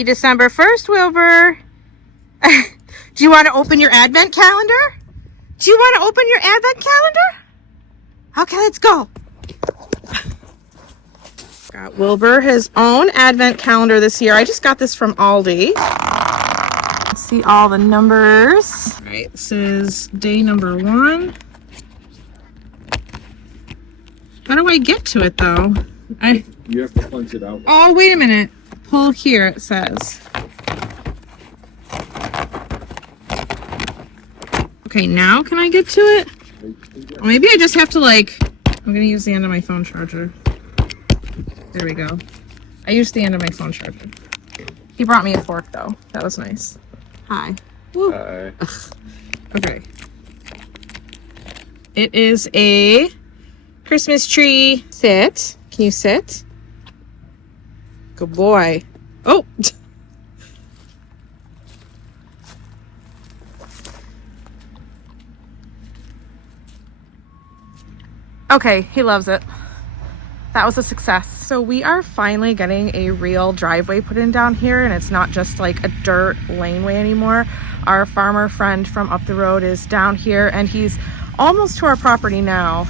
Happy December 1st, Wilbur. Do you want to open your advent calendar? Do you want to open your advent calendar? Okay, let's go. Got Wilbur his own advent calendar this year. I just got this from Aldi. Let's see all the numbers. All right, this is day number 1. How do I get to it though? You have to punch it out. Oh, wait a minute. Pull here, it says. Okay, now can I get to it? Or maybe I just have to I'm gonna use the end of my phone charger. There we go. I used the end of my phone charger. He brought me a fork though. That was nice. Hi. Woo. Hi. Okay. It is a Christmas tree. Sit. Can you sit? Good boy. Oh! Okay, he loves it. That was a success. So we are finally getting a real driveway put in down here, and it's not just like a dirt laneway anymore. Our farmer friend from up the road is down here, and he's almost to our property now.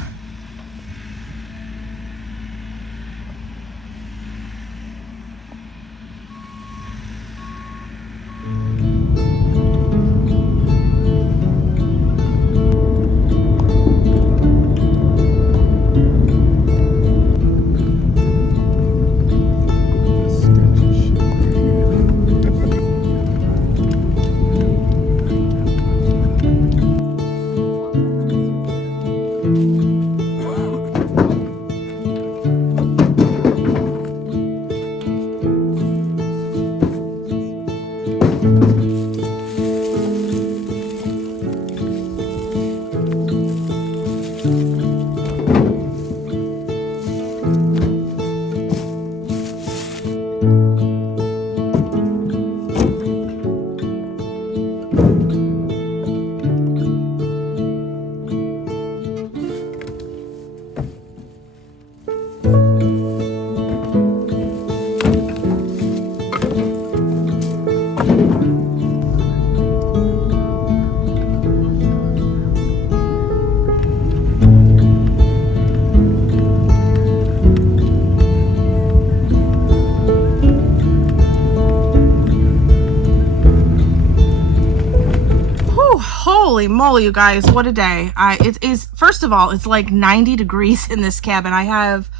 Holy moly, you guys, what a day. It is, first of all, it's like 90 degrees in this cabin. I have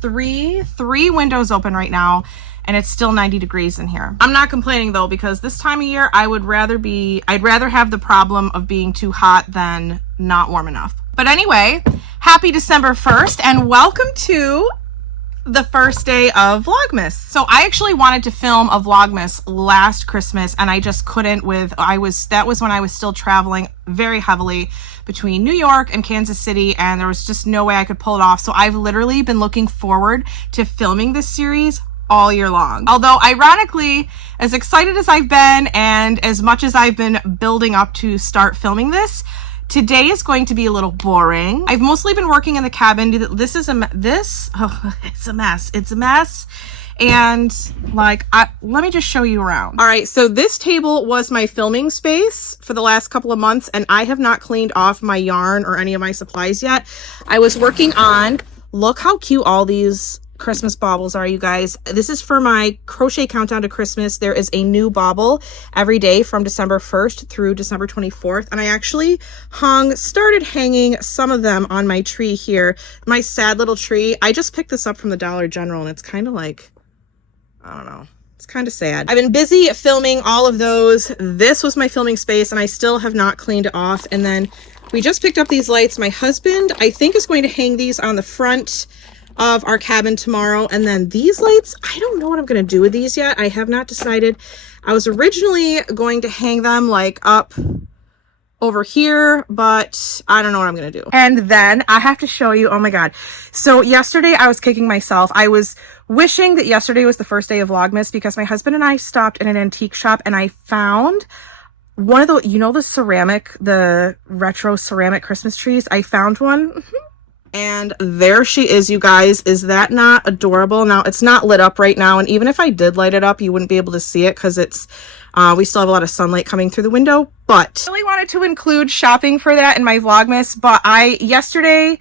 three windows open right now, and it's still 90 degrees in here. I'm not complaining though, because this time of year I'd rather have the problem of being too hot than not warm enough. But anyway, happy December 1st, and welcome to the first day of Vlogmas. So I actually wanted to film a Vlogmas last Christmas, and I just couldn't that was when I was still traveling very heavily between New York and Kansas City, and there was just no way I could pull it off. So I've literally been looking forward to filming this series all year long. Although ironically, as excited as I've been and as much as I've been building up to start filming this, today is going to be a little boring. I've mostly been working in the cabin. It's a mess. It's a mess. And let me just show you around. All right, so this table was my filming space for the last couple of months, and I have not cleaned off my yarn or any of my supplies yet. I was working on, look how cute all these Christmas baubles are, you guys. This is for my crochet countdown to Christmas. There is a new bauble every day from December 1st through December 24th, and I actually started hanging some of them on my tree here, my sad little tree. I just picked this up from the Dollar General, and it's kind of like, I don't know, it's kind of sad. I've been busy filming all of those. This was my filming space, and I still have not cleaned it off. And then we just picked up these lights. My husband, I think, is going to hang these on the front of our cabin tomorrow. And then these lights, I don't know what I'm going to do with these yet. I have not decided. I was originally going to hang them up over here, but I don't know what I'm going to do. And then I have to show you, oh my God. So yesterday I was kicking myself. I was wishing that yesterday was the first day of Vlogmas, because my husband and I stopped in an antique shop, and I found one of the, the retro ceramic Christmas trees. I found one. And there she is, you guys. Is that not adorable? Now, it's not lit up right now, and even if I did light it up, you wouldn't be able to see it because it's we still have a lot of sunlight coming through the window. But I really wanted to include shopping for that in my Vlogmas, but yesterday,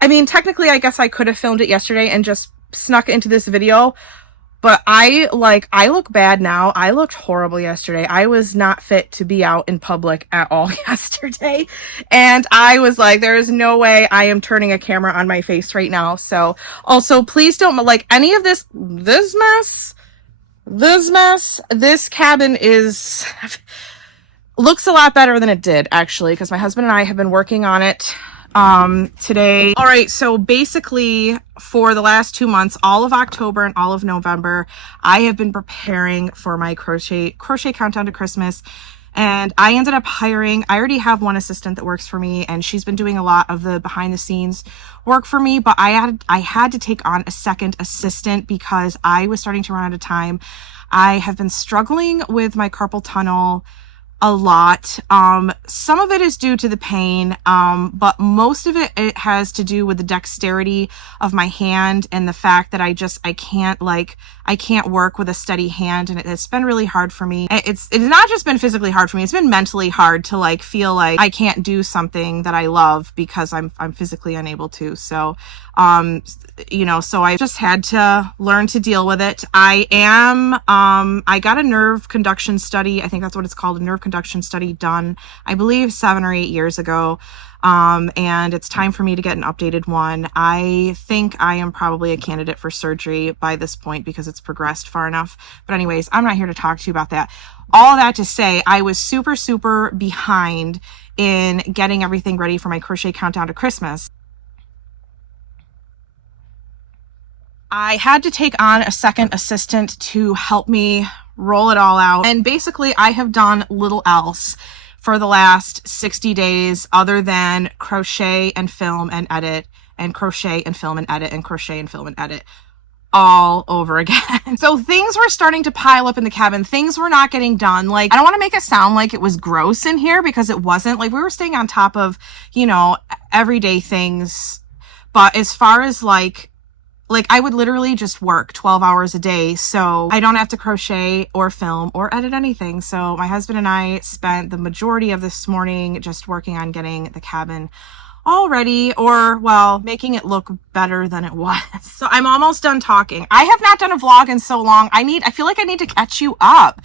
I mean, technically, I guess I could have filmed it yesterday and just snuck it into this video. But I look bad now. I looked horrible yesterday. I was not fit to be out in public at all yesterday. And I was like, there is no way I am turning a camera on my face right now. So also, please don't like any of this mess. This cabin looks a lot better than it did, actually, because my husband and I have been working on it today. All right, so basically for the last 2 months, all of October and all of November, I have been preparing for my crochet countdown to Christmas. And I ended up I already have one assistant that works for me, and she's been doing a lot of the behind the scenes work for me, but I had to take on a second assistant because I was starting to run out of time. I have been struggling with my carpal tunnel a lot. Some of it is due to the pain, but most of it has to do with the dexterity of my hand and the fact that I can't work with a steady hand, and it's been really hard for me. It's not just been physically hard for me, it's been mentally hard to like feel like I can't do something that I love because I'm physically unable to. So you know, so I just had to learn to deal with it. I got a nerve conduction study. I think that's what it's called, a nerve conduction study done, I believe 7 or 8 years ago. And it's time for me to get an updated one. I think I am probably a candidate for surgery by this point because it's progressed far enough. But anyways, I'm not here to talk to you about that. All of that to say, I was super, super behind in getting everything ready for my crochet countdown to Christmas. I had to take on a second assistant to help me roll it all out. And basically, I have done little else for the last 60 days other than crochet and film and edit, and crochet and film and edit, and crochet and film and edit all over again. So things were starting to pile up in the cabin. Things were not getting done. Like, I don't want to make it sound like it was gross in here because it wasn't. Like, we were staying on top of, you know, everyday things. But as far as like I would literally just work 12 hours a day, so I don't have to crochet or film or edit anything. So my husband and I spent the majority of this morning just working on getting the cabin all ready, or, well, making it look better than it was. So I'm almost done talking. I have not done a vlog in so long. I feel like I need to catch you up.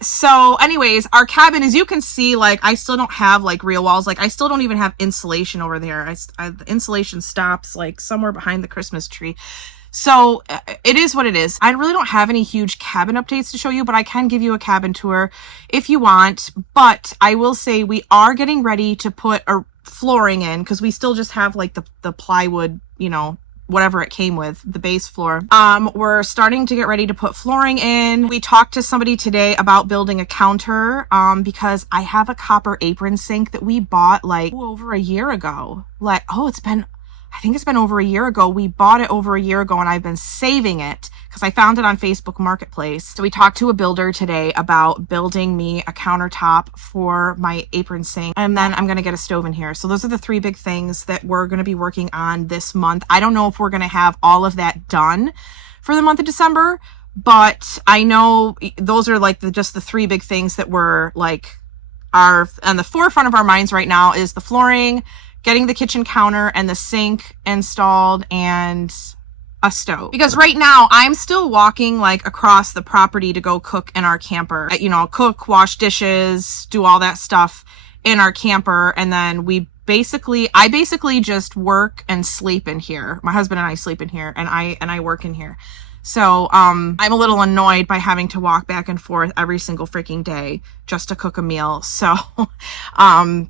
So anyways, our cabin, as you can see, like, I still don't have like real walls. Like, I still don't even have insulation over there. The insulation stops like somewhere behind the Christmas tree. So it is what it is. I really don't have any huge cabin updates to show you, but I can give you a cabin tour if you want. But I will say we are getting ready to put a flooring in because we still just have like the plywood, you know, whatever it came with, the base floor. We're starting to get ready to put flooring in. We talked to somebody today about building a counter because I have a copper apron sink that we bought like over a year ago. Like, I think it's been over a year ago. We bought it over a year ago, and I've been saving it because I found it on Facebook Marketplace. So we talked to a builder today about building me a countertop for my apron sink, and then I'm going to get a stove in here. So those are the 3 big things that we're going to be working on this month. I don't know if we're going to have all of that done for the month of December, but I know those are like just the 3 big things that were like are on the forefront of our minds right now is the flooring, getting the kitchen counter and the sink installed, and a stove. Because right now I'm still walking like across the property to go cook in our camper. You know, cook, wash dishes, do all that stuff in our camper. And then I basically just work and sleep in here. My husband and I sleep in here, and I work in here. So I'm a little annoyed by having to walk back and forth every single freaking day just to cook a meal. So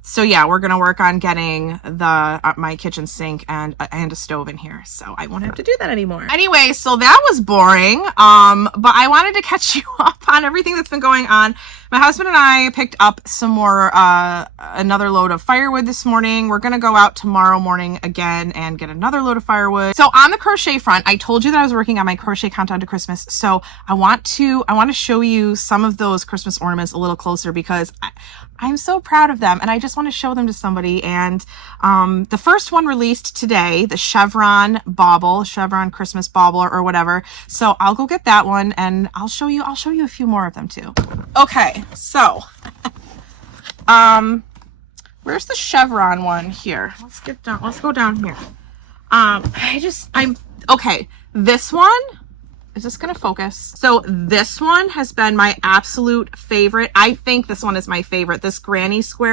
so yeah, we're gonna work on getting my kitchen sink and a stove in here, so I won't have to do that anymore. Anyway, so that was boring, but I wanted to catch you up on everything that's been going on. My husband and I picked up some more another load of firewood this morning. We're gonna go out tomorrow morning again and get another load of firewood. So on the crochet front, I told you that I was working on my crochet crochet countdown to Christmas. So I want to show you some of those Christmas ornaments a little closer because I'm so proud of them and I just want to show them to somebody. And the first one released today, the chevron Christmas bauble or whatever. So I'll go get that one and I'll show you a few more of them too. Okay, so where's the chevron one here? Let's go down here. Okay, this one, is this gonna focus? So this one has been my absolute favorite. I think this one is my favorite. This granny stitch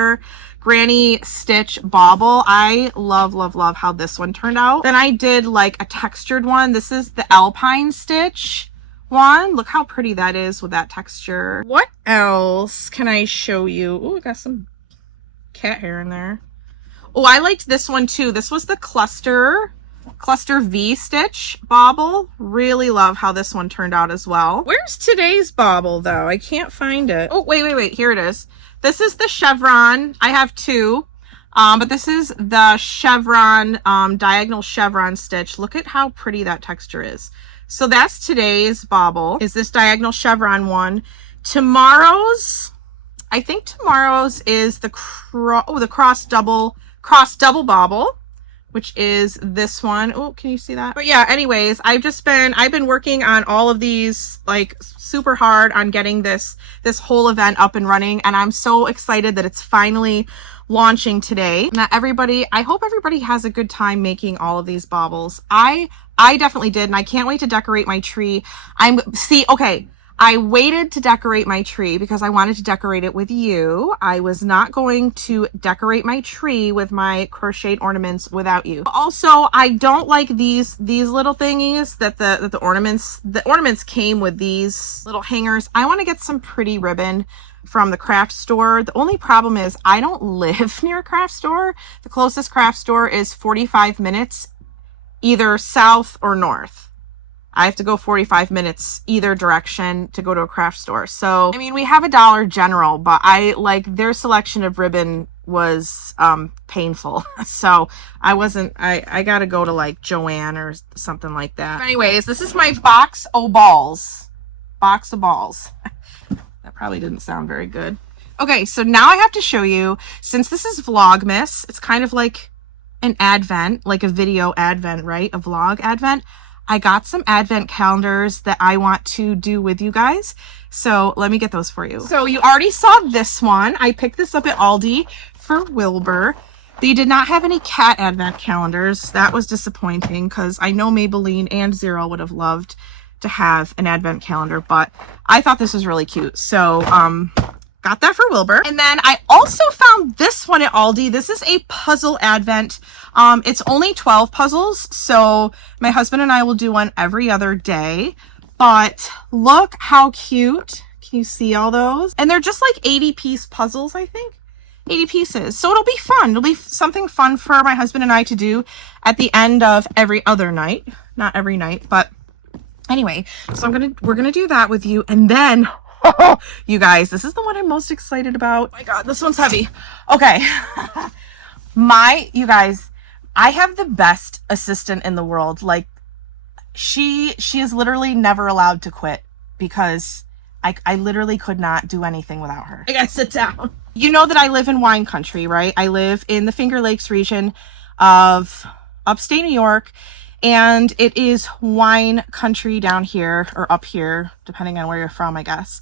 bauble. I love how this one turned out. Then I did like a textured one. This is the alpine stitch one. Look how pretty that is with that texture. What else can I show you? Oh, I got some cat hair in there. Oh, I liked this one too. This was the cluster V stitch bauble. Really love how this one turned out as well. Where's today's bauble though? I can't find it. Oh, wait. Here it is. This is the chevron. I have two, but this is the chevron, diagonal chevron stitch. Look at how pretty that texture is. So that's today's bauble, is this diagonal chevron one. I think tomorrow's is the cross double bauble, which is this one. Oh, can you see that? But yeah, anyways, I've been working on all of these like super hard on getting this whole event up and running, and I'm so excited that it's finally launching today. Now I hope everybody has a good time making all of these baubles. I definitely did, and I can't wait to decorate my tree. I waited to decorate my tree because I wanted to decorate it with you. I was not going to decorate my tree with my crocheted ornaments without you. Also, I don't like these little thingies that the ornaments came with, these little hangers. I want to get some pretty ribbon from the craft store. The only problem is I don't live near a craft store. The closest craft store is 45 minutes, either south or north. I have to go 45 minutes either direction to go to a craft store. So, I mean, we have a Dollar General, but their selection of ribbon was painful. So I got to go to like Joann or something like that. But anyways, this is my box of balls. That probably didn't sound very good. Okay, so now I have to show you, since this is Vlogmas, it's kind of like an advent, like a video advent, right? A vlog advent. I got some advent calendars that I want to do with you guys. So let me get those for you. So you already saw this one. I picked this up at Aldi for Wilbur. They did not have any cat advent calendars. That was disappointing because I know Maybelline and Zero would have loved to have an advent calendar, but I thought this was really cute. So, got that for Wilbur. And then I also found this one at Aldi. This is a puzzle advent. It's only 12 puzzles, so my husband and I will do one every other day. But look how cute. Can you see all those? And they're just like 80-piece puzzles, I think. 80 pieces. So it'll be fun. It'll be something fun for my husband and I to do at the end of every other night. Not every night, but anyway. So we're gonna do that with you. And then, you guys, this is the one I'm most excited about. Oh my God, this one's heavy. Okay. You guys, I have the best assistant in the world. Like, she is literally never allowed to quit because I literally could not do anything without her. I gotta sit down. You know that I live in wine country, right? I live in the Finger Lakes region of upstate New York, and it is wine country down here, or up here, depending on where you're from, I guess.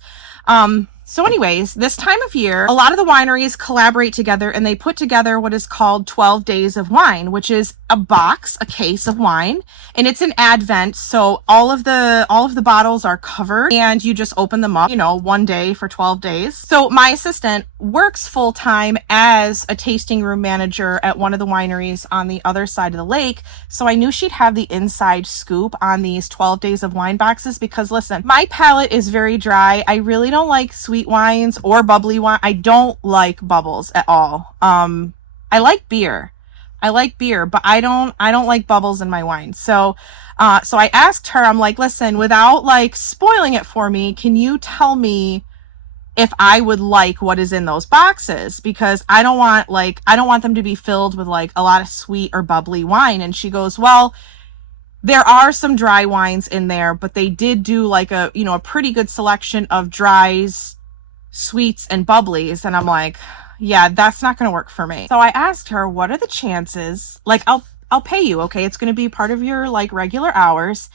So anyways, this time of year, a lot of the wineries collaborate together and they put together what is called 12 Days of Wine, which is a case of wine, and it's an advent. So all of the bottles are covered and you just open them up, one day for 12 days. So my assistant works full time as a tasting room manager at one of the wineries on the other side of the lake. So I knew she'd have the inside scoop on these 12 Days of Wine boxes because listen, my palate is very dry. I really don't like sweet wines or bubbly wine. I don't like bubbles at all. I like beer, but I don't like bubbles in my wine. So I asked her, I'm like, listen, without like spoiling it for me, can you tell me if I would like what is in those boxes? Because I don't want them to be filled with like a lot of sweet or bubbly wine. And she goes, well, There are some dry wines in there, but they did do like a, you know, a pretty good selection of dries, sweets, and bubblies. And I'm like, yeah, that's not going to work for me. So I asked her, what are the chances? Like, I'll pay you, okay? It's going to be part of your like regular hours.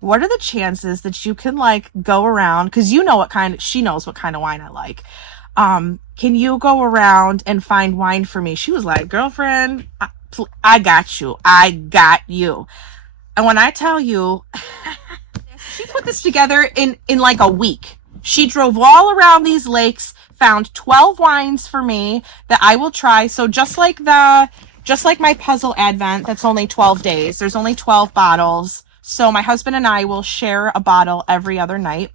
What are the chances that you can like go around? Cause you know she knows what kind of wine I like. Can you go around and find wine for me? She was like, girlfriend, I got you. I got you. And when I tell you, she put this together in like a week. She drove all around these lakes, found 12 wines for me that I will try. So just like my puzzle advent, that's only 12 days. There's only 12 bottles. So my husband and I will share a bottle every other night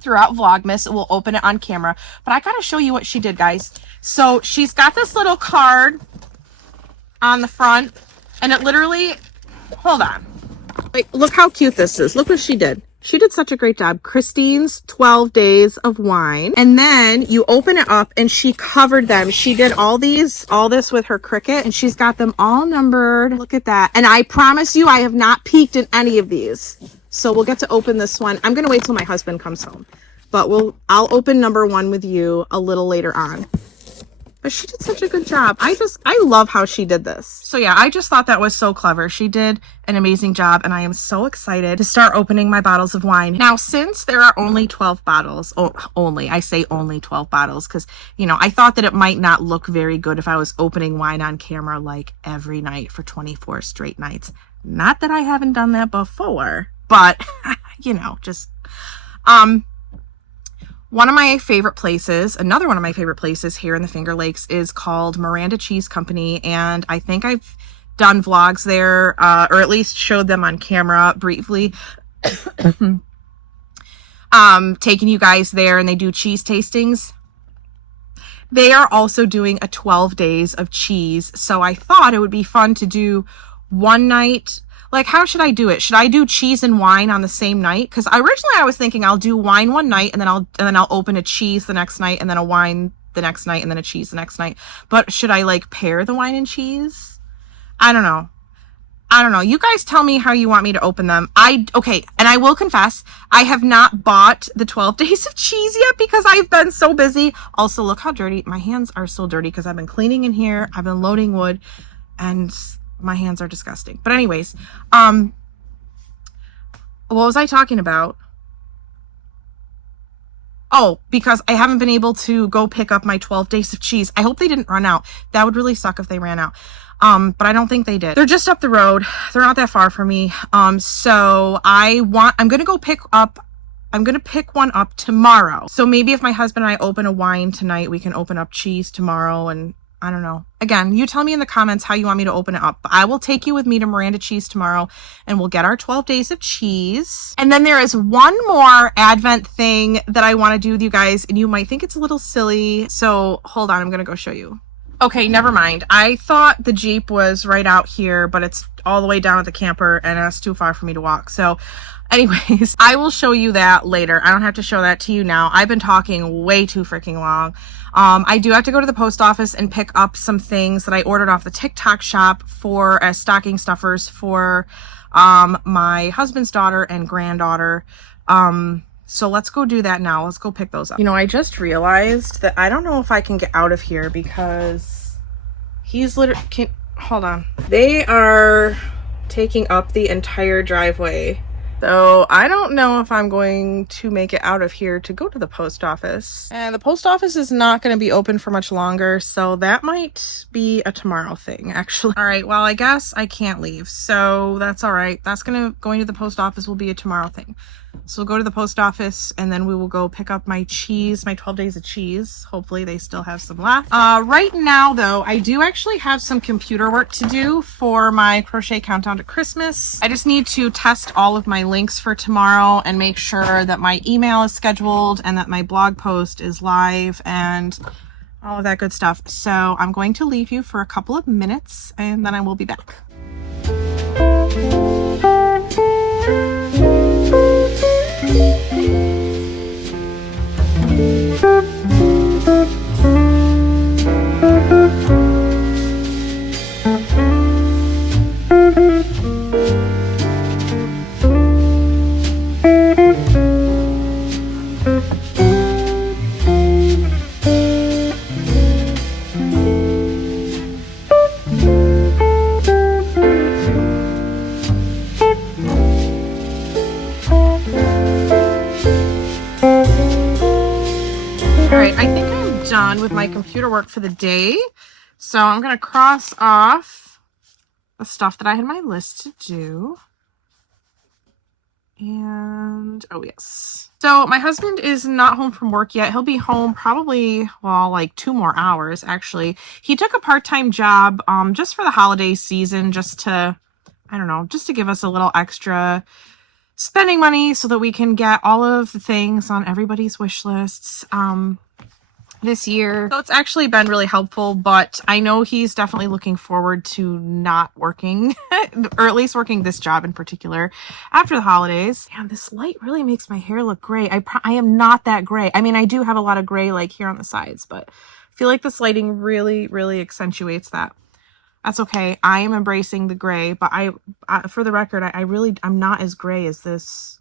throughout Vlogmas. We'll open it on camera. But I got to show you what she did, guys. So she's got this little card on the front, and it literally, hold on. Wait, look how cute this is. Look what she did. She did such a great job. Christine's 12 days of wine. And then you open it up and she covered them. She did all this with her Cricut, and she's got them all numbered. Look at that. And I promise you, I have not peeked in any of these. So we'll get to open this one. I'm going to wait till my husband comes home, but I'll open number 1 with you a little later on. But she did such a good job. I love how she did this. So yeah, I just thought that was so clever. She did an amazing job, and I am so excited to start opening my bottles of wine. Now, since there are only 12 bottles, I say only 12 bottles, because, you know, I thought that it might not look very good if I was opening wine on camera like every night for 24 straight nights. Not that I haven't done that before, but, you know, just, another one of my favorite places here in the Finger Lakes is called Miranda Cheese Company. And I think I've done vlogs there, or at least showed them on camera briefly, taking you guys there, and they do cheese tastings. They are also doing a 12 days of cheese. So I thought it would be fun to do one night. Like, how should I do it? Should I do cheese and wine on the same night? Because originally I was thinking I'll do wine one night, and then I'll open a cheese the next night, and then a wine the next night, and then a cheese the next night. But should I like pair the wine and cheese? I don't know. You guys tell me how you want me to open them. Okay, and I will confess, I have not bought the 12 days of cheese yet because I've been so busy. Also, look how dirty. My hands are so dirty because I've been cleaning in here. I've been loading wood, and my hands are disgusting. But anyways, what was I talking about? Oh, because I haven't been able to go pick up my 12 days of cheese. I hope they didn't run out. That would really suck if they ran out. But I don't think they did. They're just up the road. They're not that far from me. So I'm going to pick one up tomorrow. So maybe if my husband and I open a wine tonight, we can open up cheese tomorrow, and I don't know. Again, you tell me in the comments how you want me to open it up. But I will take you with me to Miranda Cheese tomorrow, and we'll get our 12 days of cheese. And then there is one more Advent thing that I want to do with you guys, and you might think it's a little silly. So hold on, I'm going to go show you. Okay, never mind. I thought the Jeep was right out here, but it's all the way down at the camper, and it's too far for me to walk. So anyways, I will show you that later. I don't have to show that to you now. I've been talking way too freaking long. I do have to go to the post office and pick up some things that I ordered off the TikTok shop for stocking stuffers for my husband's daughter and granddaughter. So let's go do that now. Let's go pick those up. You know, I just realized that I don't know if I can get out of here because he's literally, hold on. They are taking up the entire driveway. So I don't know if I'm going to make it out of here to go to the post office. And the post office is not going to be open for much longer, so that might be a tomorrow thing, actually. All right, well, I guess I can't leave, so that's all right. Going to the post office will be a tomorrow thing. So we'll go to the post office, and then we will go pick up my cheese, my 12 days of cheese. Hopefully they still have some left. Right now, though, I do actually have some computer work to do for my crochet countdown to Christmas. I just need to test all of my links for tomorrow and make sure that my email is scheduled and that my blog post is live and all of that good stuff. So I'm going to leave you for a couple of minutes, and then I will be back. done with my computer work for the day. So I'm going to cross off the stuff that I had on my list to do. And, oh yes. So my husband is not home from work yet. He'll be home probably, well, like 2 more hours, actually. He took a part-time job just for the holiday season, just to, I don't know, just to give us a little extra spending money so that we can get all of the things on everybody's wish lists this year. So it's actually been really helpful, but I know he's definitely looking forward to not working, or at least working this job in particular after the holidays. And this light really makes my hair look gray. I am not that gray. I mean, I do have a lot of gray like here on the sides, but I feel like this lighting really, really accentuates that. That's okay. I am embracing the gray, but I for the record, I'm not as gray as this.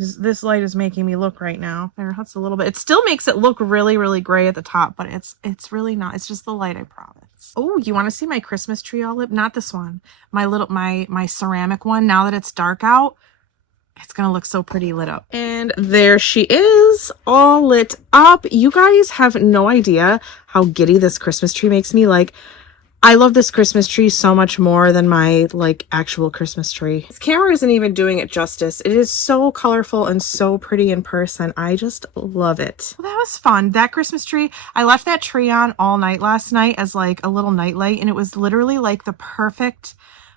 This light is making me look right now. There, that's a little bit. It still makes it look really, really gray at the top, but it's really not. It's just the light, I promise. Oh, you want to see my Christmas tree all lit? Not this one. My ceramic one. Now that it's dark out, it's gonna look so pretty lit up. And there she is, all lit up. You guys have no idea how giddy this Christmas tree makes me. Like, I love this Christmas tree so much more than my like actual Christmas tree. This camera isn't even doing it justice. It is so colorful and so pretty in person. I just love it. Well, that was fun. That Christmas tree, I left that tree on all night last night as like a little night light, and it was literally like the perfect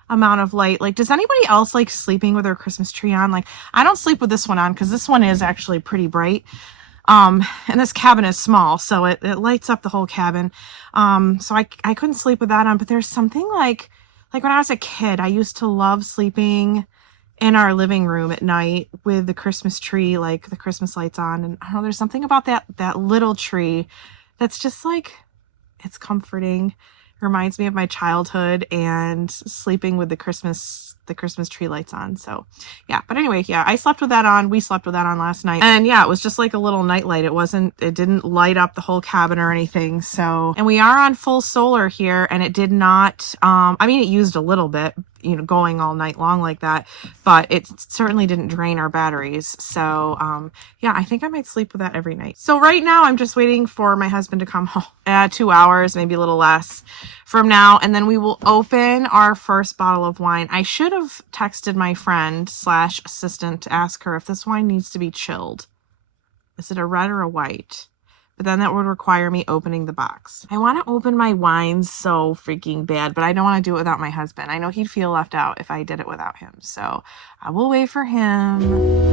amount of light. Like, does anybody else like sleeping with their Christmas tree on? Like, I don't sleep with this one on because this one is actually pretty bright. And this cabin is small, so it lights up the whole cabin. So I couldn't sleep with that on, but there's something like when I was a kid, I used to love sleeping in our living room at night with the Christmas tree, like the Christmas lights on. And I don't know, there's something about that little tree that's just like, it's comforting. It reminds me of my childhood and sleeping with the Christmas tree lights on. So yeah, but anyway, yeah, I slept with that on. We slept with that on last night, and yeah, it was just like a little night light. It didn't light up the whole cabin or anything. So, and we are on full solar here, and it did not, I mean, it used a little bit, you know, going all night long like that, but it certainly didn't drain our batteries. So yeah, I think I might sleep with that every night. So right now I'm just waiting for my husband to come home. 2 hours, maybe a little less from now, and then we will open our first bottle of wine. I should have texted my friend / assistant to ask her if this wine needs to be chilled. Is it a red or a white? But then that would require me opening the box. I want to open my wines so freaking bad, but I don't want to do it without my husband. I know he'd feel left out if I did it without him. So I will wait for him.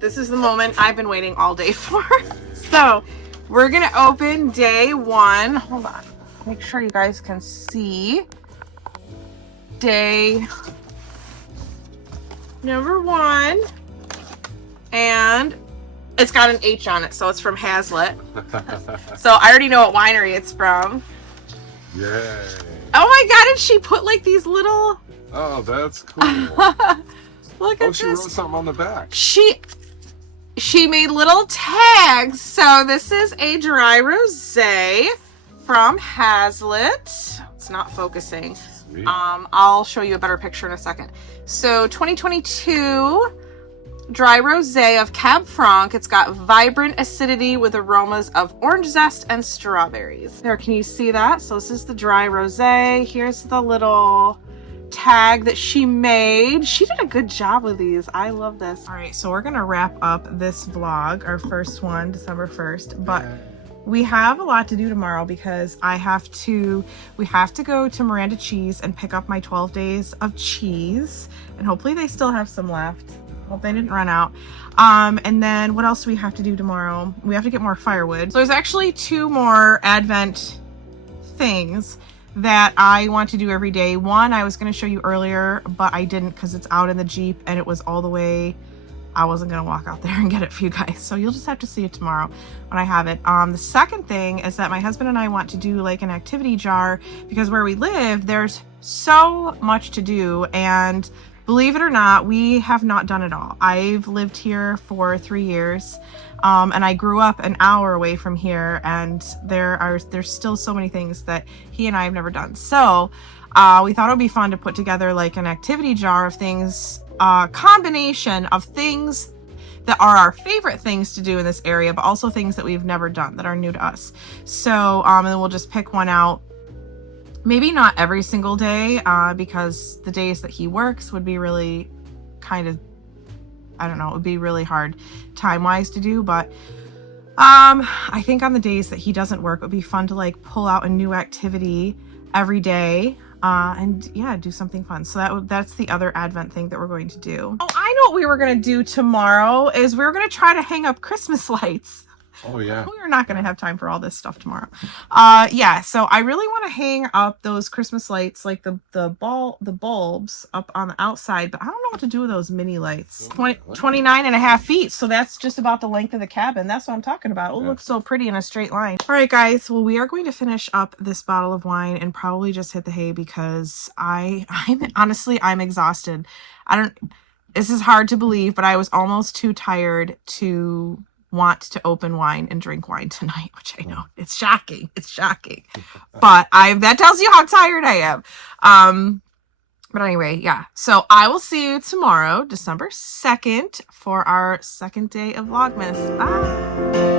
This is the moment I've been waiting all day for. So we're gonna open day 1. Hold on, make sure you guys can see day number 1, and it's got an H on it, so it's from Hazlitt. So I already know what winery it's from. Yay. Oh my god, and she put like these little, Oh, that's cool. look at she this. wrote something on the back. She made little tags. So this is a dry rosé from Hazlitt. It's not focusing. Sweet. I'll show you a better picture in a second. So 2022 dry rosé of Cab Franc. It's got vibrant acidity with aromas of orange zest and strawberries. There, can you see that? So this is the dry rosé. Here's the little tag that she made. She did a good job with these. I love this. All right, so we're gonna wrap up this vlog, our first one, December 1st, but we have a lot to do tomorrow because we have to go to Miranda Cheese and pick up my 12 days of cheese, and hopefully they still have some left. Hope they didn't run out. And then what else do we have to do tomorrow? We have to get more firewood. So there's actually 2 more Advent things that I want to do every day. One I was going to show you earlier, but I didn't because it's out in the Jeep and it was all the way. I wasn't going to walk out there and get it for you guys. So you'll just have to see it tomorrow when I have it. The second thing is that my husband and I want to do like an activity jar, because where we live, there's so much to do. And believe it or not, we have not done it all. I've lived here for 3 years. And I grew up an hour away from here, and there's still so many things that he and I have never done. So we thought it would be fun to put together like an activity jar of things, combination of things that are our favorite things to do in this area, but also things that we've never done that are new to us. So and then we'll just pick one out. Maybe not every single day, because the days that he works would be really kind of, I don't know, it would be really hard time-wise to do, but I think on the days that he doesn't work, it would be fun to like pull out a new activity every day, and yeah, do something fun. So that's the other Advent thing that we're going to do. Oh, I know what we were going to do tomorrow is we were going to try to hang up Christmas lights. Oh yeah. We're not going to have time for all this stuff tomorrow. Yeah, so I really want to hang up those Christmas lights, like the bulbs up on the outside, but I don't know what to do with those mini lights. 29.5 feet, so that's just about the length of the cabin. That's what I'm talking about. It looks so pretty in a straight line. All right, guys, well, we are going to finish up this bottle of wine and probably just hit the hay because I'm honestly, I'm exhausted. This is hard to believe, but I was almost too tired to want to open wine and drink wine tonight, which I know it's shocking. It's shocking, but that tells you how tired I am. But anyway, yeah. So I will see you tomorrow, December 2nd, for our second day of Vlogmas. Bye.